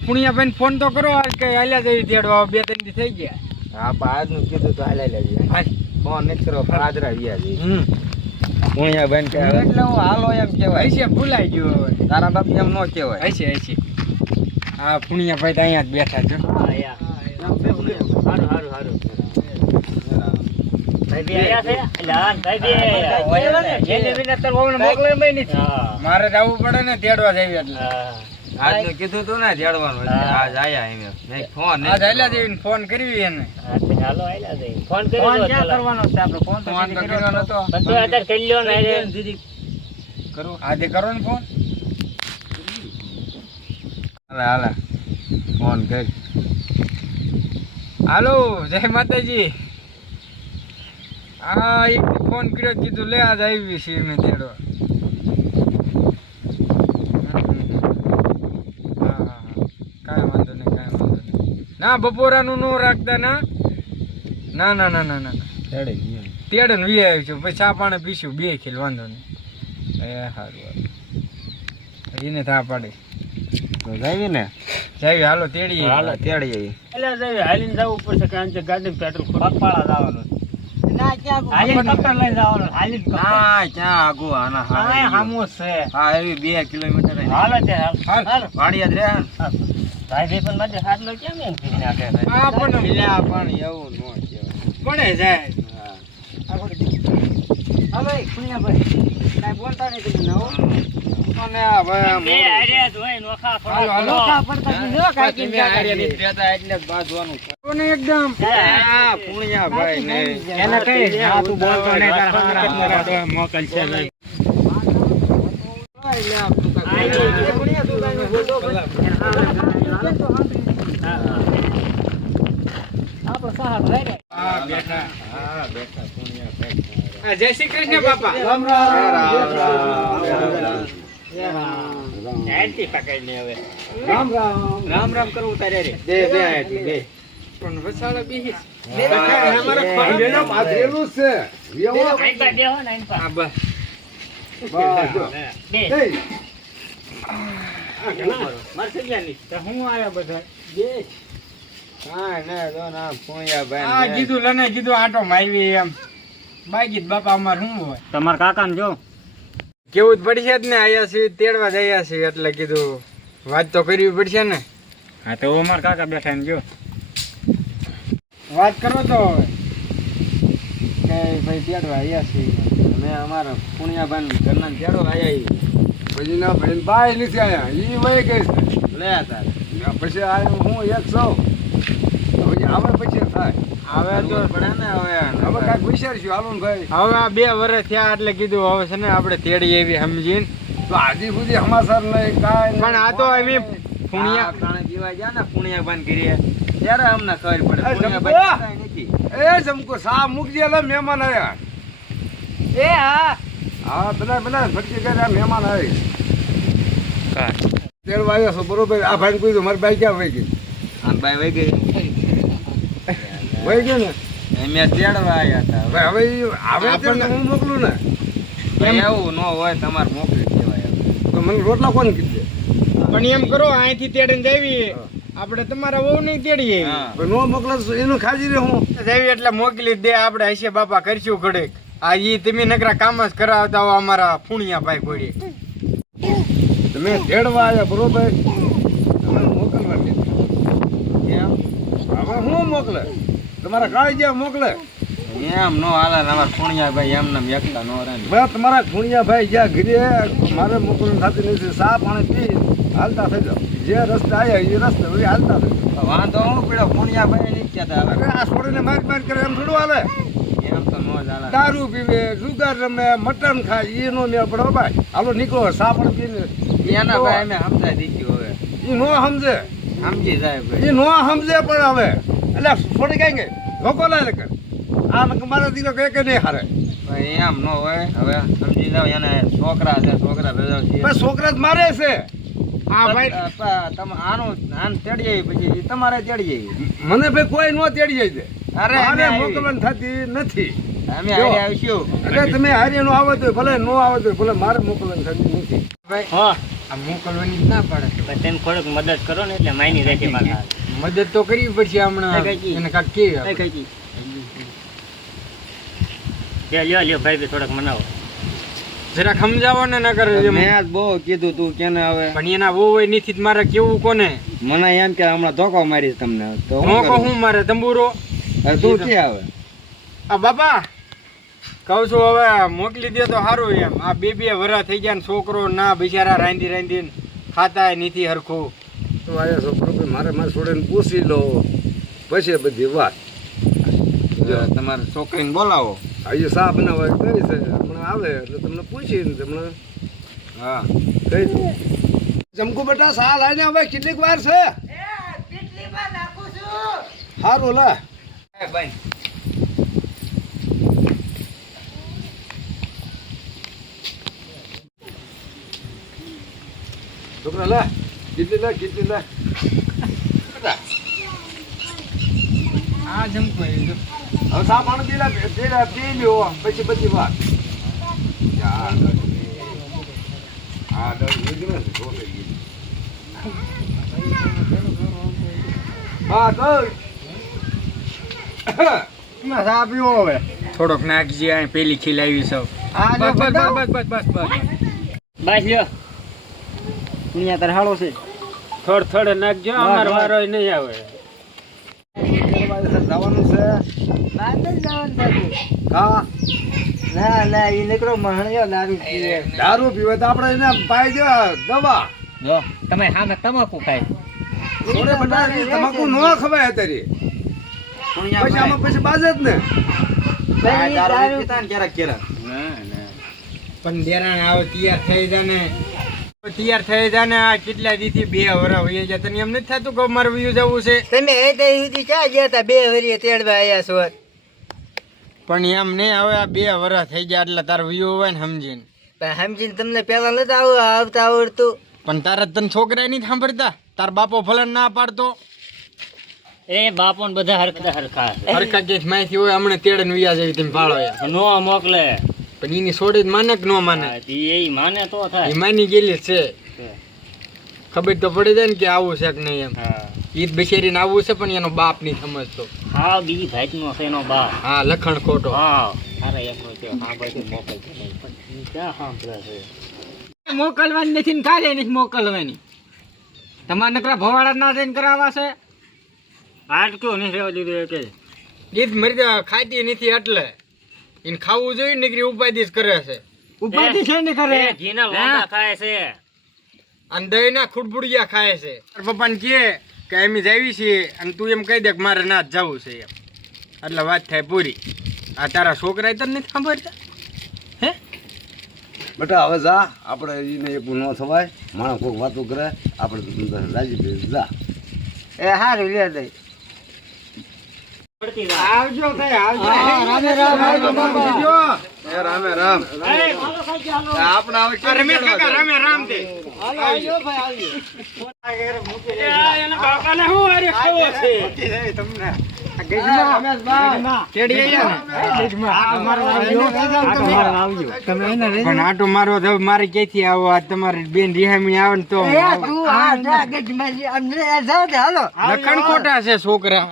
પુણિયા ભાઈ ફોન તો કરો કે હાલ્યા જઈ તેડવા 2-3 દી થઈ ગયા. હા આજ નું કીધું તો હાલ્યા લેજે ફોન નથી કરો ફાદરા વ્યા છે પુણિયા ભાઈ કે એટલે હું હાલો એમ કહેવાય હશે ભૂલાઈ ગયો હવે. તારા બાપ એમ ન કહેવાય હશે હા પુણિયા ભાઈ તો અહીંયા જ બેઠા છો. હા યાર સારું ભાઈ બી આયા છે લાન ભાઈ બી આયા જેને વિના તર ઓને મોકલે મે નથી. મારે જવું પડે ને તેડવા જઈએ એટલે. આજ નું કીધું તું ને તેડવાનું એટલે આજ આયા એમ મેં ફોન આજ હાલ્યા જઈને ફોન કરવી એને. ચાલો આયલા દે ફોન કર્યો ફોન ક્યાં કરવાનો છે આપણે? ફોન તો કર્યો નતો. બધું આધાર કરી લ્યો ને દીદી કરું આજે કરો ને ફોન. હાલે ફોન કરી હાલો જય માતાજી. હા એક ફોન કર્યો કીધું લે આજ આવી છીએ મેં તેડવા. હા કાંઈ વાંધો નહીં. ના બપોરાનું ન રાખતા ના. તેડે ને વી આવીશું પછી ચા પાણી પીશું 2 ખીલ વાંધો નહીં. એ સારું એને થા પાડી જઈએ ને જાવી હાલો તેડીએ. હાલો તેડીએ એટલે જઈ હાલીને જવું પડશે કારણ કે ગાડી પેટ્રોલ પગપાળા જવાનું ના ક્યાં હાલીને કટર લઈને જવાનું હાલીને હા ક્યાં આગુ આના હા હામો છે હા એવી 2 કિલોમીટર હાલો તે હાલ વાડિયા જ રે ભાઈ પણ મારે હાથ નો કેમ એમ કરી નાખે આ પણ મિલ્યા પણ એવું ન કહેવાય પડે જાય. હાલો પુણ્યા ભાઈ કાઈ બોલતા નહીં તમે નવો અને આ ભાઈ બે આર્યા જોઈ નોખા હાલો, હાલો. નોખા પડતા કીધો કાઈ તમે આર્યા ની રહેતા એટલે બાજવાનું કોને એકદમ હા પુણ્યા ભાઈ ને એને કઈ હા તું બોલતો નહીં તારા મોકલ છે નહીં. આપણો સહારો રહે હા બેઠા. પુણ્યા ભાઈ જય શ્રી કૃષ્ણ બાપા. એન્ટી પકડી ને હવે રામ રામ કરવું તારે રે બે પણ વસાળા બીહી આઈ પા દેહો ને આઈ પા હા બસ બે માર સગિયાની તો હું આયા બધા હા ને જો ના પુણ્યા આ ભાઈ કીધું લને કીધું આટો મારવી એમ બાકી બાપા અમાર શું હોય તમાર કાકા ને જો કેવું જ પડશે જ ને આયા છીએ તેડવા જયા છીએ એટલે કીધું વાત તો કરવી પડશે ને. હા તો અમાર કાકા બેઠા ને જો વાત કરો તો હવે કે ભાઈ તેડવા આયા છીએ. અમે અમારા પુણ્યા ભાઈ ઘરના તેડો આયા પછી ના ભાઈ બાય નથી આયા ઈ વહી ગઈ છે લે તારે પછી આયો હું 100 પછી આવે પછી થાય હવે તો પડે ને હવે હવે કાંઈક વિચારશું હાલો ને ભાઈ હવે આ 2 વર્ષ થયા એટલે કીધું હવે છે ને આપણે તેડી એવી સમજીને. તો આજી સુધી સમાચાર નહીં કાંઈ પણ આ તો એમ પુણ્યા કાણે જીવા ગયા ને પુણ્યા ભાઈ કરીએ ત્યારે અમને ખબર પડે એ પુણ્યા જમકો! ભાઈ કાંઈ નથી એ જમકો સા મૂકજે એટલે મહેમાન આયા એ હા હા બધા ફટકી કર્યા મહેમાન આવી તેડવા આવ્યા છો બરોબર આ ભાઈને પૂછ્યું મારી બાઈ ક્યાં વહી ગઈ આન ભાઈ વહી ગઈ વહી ગઈ ને અમે તેડવા આયા હતા ભાઈ હવે તેને હું મોકલું ને ભાઈ એવું ન હોય તમારે મોકલી દેવાય તો મને રોટલા કોણ કીધે પણ એમ કરો અહીંથી તેડીને જાવી આપણે તમારા વહુ નહીં તેડીએ હા નો મોકલે તો એનું ખાજી રે હું જાવી એટલે મોકલી જ દે આપણે હશે બાપા કરશું ઘડીક. આ ઈ તમે નકરા કામ જ કરાવતા હો અમારા ફૂણિયા ભાઈ કોઈ. તમે તેડવા આવ્યા બરોબર તમે મોકલવા દે એમ હવે હું મોકલે તમારા કાળી જ્યાં મોકલે એમ નો હાલે અમારા પુણ્યા ભાઈ એમને એકતા નો રહે ને. બસ તમારા ખૂણિયા ભાઈ જ્યાં ઘરે મારે મોકલવાનું થતું નથી ચા પાણી પી હાલતા થઈ જાઓ જે રસ્તે આવ્યા એ રસ્તે વળી હાલતા થઈ જાઓ વાંધો હું પીડો પુણ્યા ભાઈ નથી કહેતા હવે અરે આ છોડીને માર કરે એમ થોડું હાલે એમ તો નો જ હાલે દારૂ પીવે જુગાર રમે મટન ખાય એ નો મેળ પડે હો ભાઈ હાલો નીકળો ચા પાણી પીને એના ભાઈ અમે સમજાય દીધું હવે એ નો સમજે સમજી જાય ભાઈ એ નો સમજે પણ હવે એટલે છોડી કઈ ગઈ ધોકો લાય કર આ મારા દીકરો કહે કે નહીં હારે ભાઈ એમ ન હોય હવે સમજી જાવ એને છોકરા છે છોકરા ભેજાવ છે પણ છોકરા જ મારે છે હા ભાઈ તમે આન તેડી આવી પછી ઈ તમારે તેડી આવી મને ભાઈ કોઈ નો તેડી જાય છે અરે મારે અમે મોકલવાની થતી નથી અમે હારે આવીશું એટલે તમે હારી નો આવે તો ભલે નો આવે તો ભલે મારે મોકલવાની થતી નથી ભાઈ હા આ મોકલવાની જ ના પાડે પણ તમે થોડુંક મદદ કરો ને એટલે માયની રહેશે મારા મદદ તો કરવી પડશે હમણાં એને કાંઈક કેવી લ્યો ભાઈ બી થોડાક મનાવો જરાક સમજાવો ને ન કરે મેં આજ બહુ કીધું તું કેને હવે પણ એના બહુ હોય નથી મારે કેવું કોને મને એમ કે હમણાં ધોકો મારીશ તમને તો હું કહું મારે તંબુરો હવે તું કે આવે આ બાપા કહું છું હવે મોકલી દે તો સારું એમ આ બે વરા થઈ ગયા ને છોકરો ના બિચારા રાંધીને ખાતા નથી હરખું તો આયા છોકરો કે મારે છોડીને પૂછી લો પછી બધી વાત તમારા છોકરીને બોલાવો આજે શા બનાવવા કરી છે હમણાં આવે એટલે તમને પૂછીને તમને હા કહી દઉં જમકુ બેટા શા લાઈને હવે કેટલીક વાર છે સારું લે ભાઈ છોકરા લે કેટલી લે આ જમકો હવે શા પાણી પી લ્યો પછી બધી વાત હા થોડોક નાખજે આ પેલી ખીલાવી સૌ બસ લ્યો પુણ્યા તાર હાળો છે થોડે નાખજો અમારો વારો નહીં આવે જવાનું છે હા ના એ નીકળો મહણ્યો દારૂ પીવે દારૂ પીવે તો આપણે એને પાઈ દેવા દવા જો તમે સામે તમાકુ ખાય થોડે બધા તમાકુ ન ખવાય અત્યારે પછી આમાં પછી બાજે જ ને દારૂ પીતા ને ક્યારેક પણ દેરાણ આવો તૈયાર થઈ જાય ને આ કેટલા દીથી 2 વરા વહી જાય તને એમ નથી થતું કે મારે વયું જવું છે તમે એ તો સુધી ક્યાં ગયા હતા 2 વરીએ તેડવા આયા છો પણ એમ નહીં હવે આ 2 વરા થઈ ગયા એટલે તાર વયું હોય ને સમજીને સમજીને તમને પેલા નથી આવતા આવડતું પણ તારા તને છોકરા નહીં સાંભળતા તાર બાપો ફલન ના પાડતો એ બાપો ને બધા હરખા હરખા કે માહિતી હોય હમણાં તેડે ને વિયા જેવી તમે ભાળો નો મોકલે પણ એની છોડે જ માને કે ન માને એ માને તો થાય એ માની ગયેલી છે ખબર તો પડી જાય ને કે આવું છે કે નહીં એમ ઈદ બેસેરીને આવું છે પણ એનો બાપ નહીં સમજતો હા બીજી ભાઈ નો છે એનો બાપ હા લખણ ખોટો હા અરે એમનો છે હા ભાઈ મોકલતો નહીં પણ ક્યાં સાંભળે છે મોકલવાની નથી ને કાલે નથી મોકલવાની તમારે નકરા ભવાડા ના થઈને કરાવવા છે આટક્યો નહીં રહેવા દીધું કે ઈદ મરી ખાતી નથી એટલે એને ખાવું જોઈએ નીકળી ઉપાધિ કરે છે ઉપાધિ છે ને કરે ઘીના લોંદા ખાય છે અને દહીં ના ખુડબુડિયા ખાય છે પપ્પાને કે એમ જાવી છીએ અને તું એમ કહી દે કે મારે ના જ જવું છે એમ એટલે વાત થાય પૂરી આ તારા છોકરા તને નથી સાંભળતા હે બેટા હવે જા આપણે એને એક ન થવાય માણસ કોઈ વાતો કરે આપણે રાજી ભાઈ જા એ હારું લે દઈ આવજો આવજો રામે રામ રામે રામ આપણે હવે રમેશ કાકા રામે રામ દે આવજો ભાઈ એના કાકાને હું અરે ખાવો છે તમને પણ આટો મારો મારે ક્યાંથી આવો આ તમારી બેન રિહામી આવે ને તો લખણ ખોટા છે છોકરા